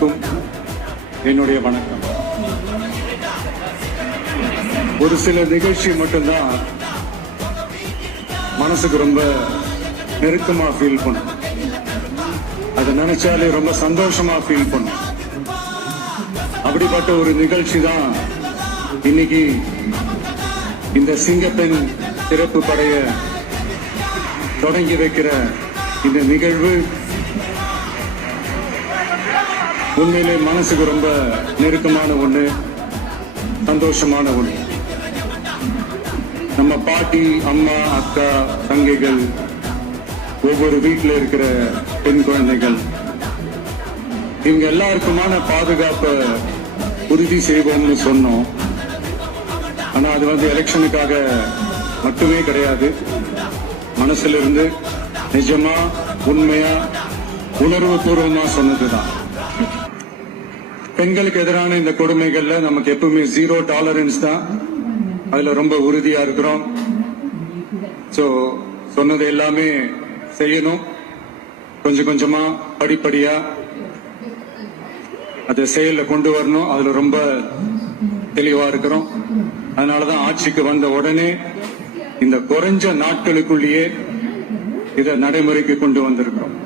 அனைவருக்கும் என்னுடைய வணக்கம். ஒரு சில நிகழ்ச்சி மட்டும்தான் மனசுக்கு ரொம்ப நெருக்கமா ஃபீல் பண்ணும். அதை நினைச்சாலே ரொம்ப சந்தோஷமா ஃபீல் பண்ணும். அப்படிப்பட்ட ஒரு நிகழ்ச்சி தான் இன்னைக்கு இந்த சிங்கப்பெண் சிறப்பு படைய தொடங்கி வைக்கிற இந்த நிகழ்வு. உண்மையிலே மனசுக்கு ரொம்ப நெருக்கமான ஒண்ணு, சந்தோஷமான ஒண்ணு. நம்ம பாட்டி, அம்மா, அக்கா, தங்கைகள், ஒவ்வொரு வீட்டில் இருக்கிற பெண் குழந்தைகள், இவங்க எல்லாருக்குமான பாதுகாப்பை உறுதி செய்வோம்னு சொன்னோம். ஆனா அது எலெக்ஷனுக்காக மட்டுமே கிடையாது. மனசுல இருந்து நிஜமா, உண்மையா, உணர்வு பூர்வமா சொன்னதுதான். பெண்களுக்கு எதிரான இந்த கொடுமைகள்ல நமக்கு எப்பவுமே 0 டாலரன்ஸ் தான். அதுல ரொம்ப உறுதியா இருக்கிறோம். சோ சொன்னது எல்லாமே செய்யணும். கொஞ்சம் கொஞ்சமா, படிப்படியா அதை செயல்ல கொண்டு வரணும். அதுல ரொம்ப தெளிவா இருக்கிறோம். அதனாலதான் ஆட்சிக்கு வந்த உடனே இந்த குறைஞ்ச நாட்களுக்குள்ளேயே இதை நடைமுறைக்கு கொண்டு வந்திருக்கிறோம்.